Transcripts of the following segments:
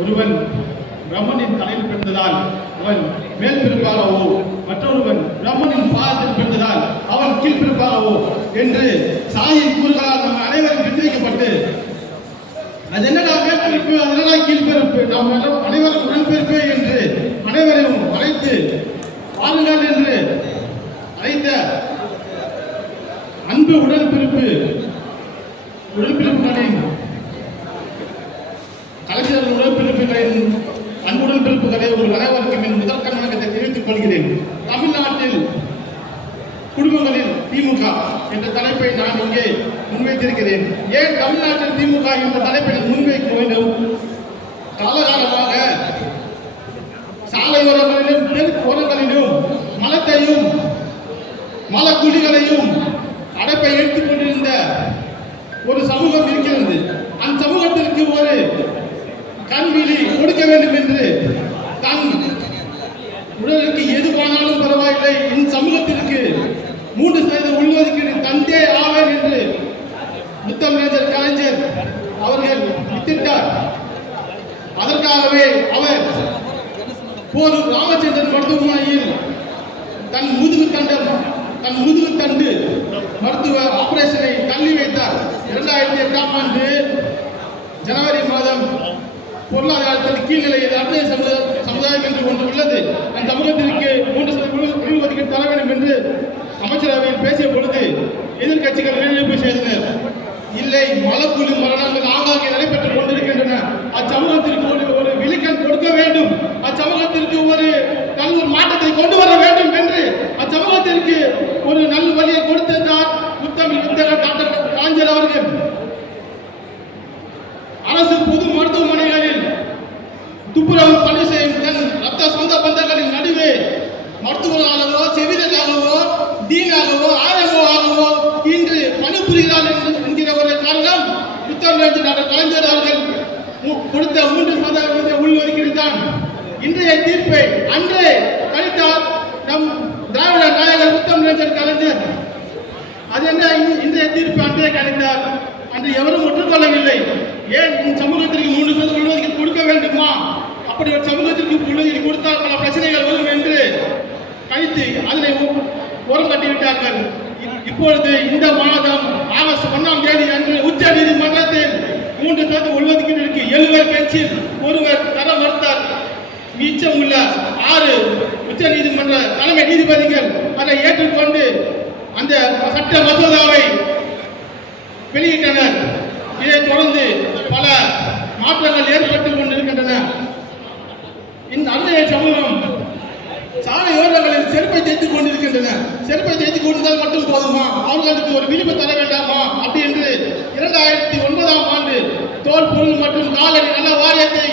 ஒருவன் பிரம்மனின் தலையில் பிறந்ததால் அவன் மேல் பிறப்பாகவோ, மற்றொருவன் பிரம்மனின் பாதத்தில் பிறந்ததால் அவன் கீழ்பிறப்பாகவோ என்று சாயின் கூறுகளால் நம்ம அனைவரும் பிரித்தளிக்கப்பட்டு, அது என்னடா மேற்பிறப்பு, அதனடா கீழ்பிறப்பு, நாம் அனைவரும் உடன்பிறப்பு என்று அனைவரையும் அழைத்து வாருங்கள் என்று அழைத்த அன்பு உடன்பிறப்புகளின் கலைஞர்கள் உடன்பிறப்புகளின் அன்புடன் பிறப்புகளை ஒரு அனைவருக்கும் என் முதல் கண்ணோட்டத்தை தெரிவித்துக் கொள்கிறேன். தமிழ்நாட்டில் குடும்பங்களில் திமுக என்ற தலைப்பை நான் இங்கே முன்வைத்திருக்கிறேன். ஏன் தமிழ்நாட்டில் திமுக என்ற தலைப்பை முன்வைக்க வேண்டும்? காலகாலமாக சாலையோரங்களிலும் தெருக்கோரங்களிலும் மலத்தையும் மலக்குழிகளையும் அடைப்பை எடுத்துக் கொண்டிருந்த ஒரு சமூகம் இருக்கிறது. அந்த சமூகத்திற்கு ஒரு கண்விழி கொடுக்க வேண்டும் என்று தன் உடலுக்கு எதுவானாலும் பரவாயில்லை, இந்த சமூகத்திற்கு 3% உள்ஒதுக்கீடு தந்தே ஆவேன் என்று முத்தமிழர் கலைஞர் அவர்கள் வித்திட்டார். அதற்காகவே அவர் போதும் ராமச்சந்திரன் மருத்துவமனையில் தன் முதுகு தண்டு மருத்துவ ஆபரேஷனை தள்ளி வைத்தார். 2008ஆம் ஆண்டு ஜனவரி மாதம் பொருளாதாரத்தில் கீழ்நிலையில் அர்த்தய சமுதாயம் என்று ஒன்று உள்ளது. அந்த சமூகத்திற்கு 3% உள்ஒதுக்கீடு தர வேண்டும் என்று அமைச்சரவையில் பேசிய பொழுது எதிர்கட்சிகள் வெளிநடப்பு செய்தனர். இல்லை, மலக்குழு மரணங்கள் ஆங்காங்கே நடைபெற்றுக் கொண்டிருக்கின்றன. அச்சமூகத்திற்கு ஒரு விழிக்கண் கொடுக்க வேண்டும், அச்சமூகத்திற்கு ஒரு நல்ல மாற்றத்தை கொண்டு வர வேண்டும் என்று அச்சமூகத்திற்கு ஒரு நல்ல வழியை கொடுத்திருந்தார் முத்தமிழ் வித்தகர் டாக்டர் கலைஞர் அவர்கள். அரசு பொது மருத்துவமனைகளில் துப்புரவு பணி செய்யும் தன் ரத்த சொந்த பந்தங்களின் நடுவே மருத்துவராகவோ, செவிலியராகவோ, டீனாகவோ, ஆர்எம்ஓ ஆகவோ இன்று பணிபுரிகிறார் என்கிற ஒரு காரணம் முத்தமிழ் டாக்டர் கலைஞர் அவர்கள் கொடுத்த 3% உள்ஒதுக்கீடு தான். இன்றைய தீர்ப்பை அன்றே கணித்தார் நம் திராவிட நாயகர் முத்தமிழ் கலைஞர். அது என்ன, இன்றைய தீர்ப்பு அன்றே கணித்தார். அன்று எவரும் ஒற்றுக்கொள்ளவில்லை. ஏன் இந்த சமூகத்திற்கு 3% உள்ஒதுக்கீடு கொடுக்க வேண்டுமா? அப்படி ஒரு சமூகத்திற்கு உள்ஒதுக்கீடு கொடுத்தால் பல பிரச்சனைகள் வரும் என்று கணித்து அதனை ஓரம் கட்டிவிட்டார்கள். இப்பொழுது இந்த மாதம் ஆகஸ்ட் 1ஆம் தேதி அன்று உச்ச நீதிமன்றத்தில் 3% உள்ஒதுக்கீட்டிற்கு 70 பெஞ்சில் ஒருவர் தர மறுத்தார். மிச்சம் உள்ள 6 உச்ச நீதிமன்ற தலைமை நீதிபதிகள் அதை ஏற்றுக்கொண்டு அந்த சட்ட மசோதாவை வெளியிட்டனர். இதைத் தொடர்ந்து பல மாற்றங்கள் ஏற்பட்டுக் கொண்டிருக்கின்றன. இந்த அன்றைய சமூகம் சாலையோரங்களில் செருப்பை தேய்த்துக் கொண்டிருக்கின்றன. செருப்பை தேய்த்துக் கொண்டிருந்தால் மட்டும் போதுமா? அவர்களுக்கு ஒரு விழிப்பு தர வேண்டாமா? அப்படி என்று 2009ஆம் ஆண்டு தோல் பொருள் மற்றும் காலணி நல வாரியத்தை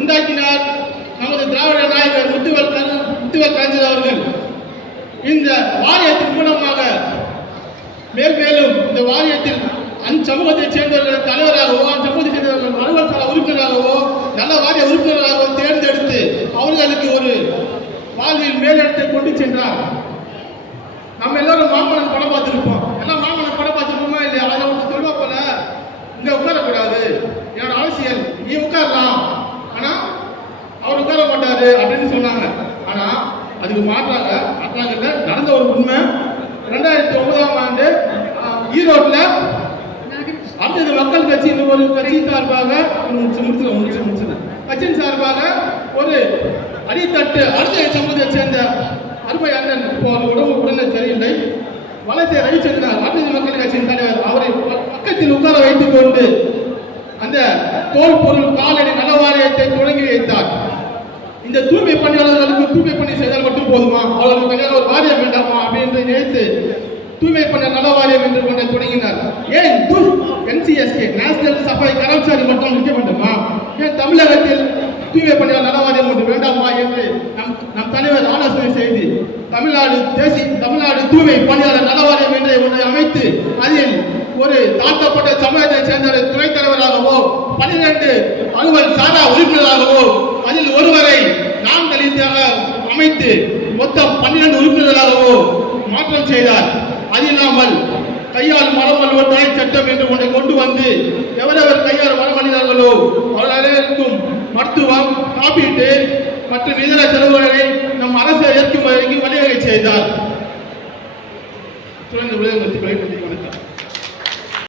உண்டாக்கினார் நமது திராவிட நாயகர் முத்துவேல் கலைஞர் அவர்கள். இந்த வாரியத்தின் மூலமாக மேலும் இந்த வாரியத்தில் அந்த சமூகத்தைச் சேர்ந்தவர்கள் தலைவராகவோ, அந்த சமூகத்தை சேர்ந்தவர்கள் அலுவலக உறுப்பினராகவோ, நல்ல வாரிய உறுப்பினராகவோ தேர்ந்தெடுத்து அவர்களுக்கு ஒரு வாழ்வில் மேலிடத்தை கொண்டு சென்றார். நம்ம எல்லாரும் மாமன்னன் படம் பார்த்துருப்போம். எல்லாம் மாமன்னன் படம் பார்த்துருப்போமா இல்லையா? அதை ஒன்று சொல்லுவா போல, இங்க உட்காரக்கூடாது, என்னோட அவசியம், நீ உட்காரலாம், ஆனா அவர் உட்கார மாட்டாரு அப்படின்னு சொன்னாங்க. ஆனா அதுக்கு மாற்றாங்க நடந்த ஒரு உண்மை. 2009ஆம் ஆண்டு ஈரோட்ல அடுத்தது மக்கள் கட்சி ஒரு கட்சி சார்பாக கட்சியின் சார்பாக ஒரு அடித்தட்டு அடுத்த சமூகத்தை சேர்ந்த அருமை அண்ணன் உடம்பு உடனே சரியில்லை வளர்ச்சி ரவிச்சந்திரன் அடுத்த மக்கள் கட்சியின் தலைவர் அவரை பக்கத்தில் உட்கார வைத்துக் கொண்டு அந்த தோல் பொருள் காலணி நல வாரியத்தை தொடங்கி வைத்தார். இந்த தூய்மை பணியாளர்களுக்கு தூய்மை பணி செய்தால் மட்டும் போதுமா? அவர்களுக்கு தனியாக ஒரு வாரியம் வேண்டாமா அப்படின்னு நினைத்து தூய்மை பண்ண நல வாரியம் என்று கொண்டு தொடங்கினார். ஏன் NCSK நேஷனல் சஃபாய் கர்மச்சாரி மட்டும் இருக்க வேண்டுமா? ஏன் தமிழகத்தில் தூய்மை பணியாளர் நல வாரியம் ஒன்று வேண்டாமா என்று நம் தலைவர் ஆலோசனை செய்து தமிழ்நாடு தூய்மை பணியாளர் நல வாரியம் என்று ஒன்றை அமைத்து அதில் ஒரு தாழ்த்தப்பட்ட சமூகத்தை சேர்ந்த துணைத் தலைவராகவோ 12 அலுவல் சாரா உறுப்பினராகவோ அதில் ஒருவரை நாம் தலித்தாக அமைத்து மொத்தம் 12 உறுப்பினர்களாகவோ மாற்றம் செய்தார். அது இல்லாமல் கையால் மரம் அல்வர் தடை சட்டம் என்று ஒன்றை கொண்டு வந்து எவரவர் கையால் மரம் அணிந்தார்களோ அவர்கள் அனைவருக்கும் மருத்துவ காப்பீட்டு மற்றும் இதர செலவுகளை நம் அரசு ஏற்கும் வழிவகை செய்தார்.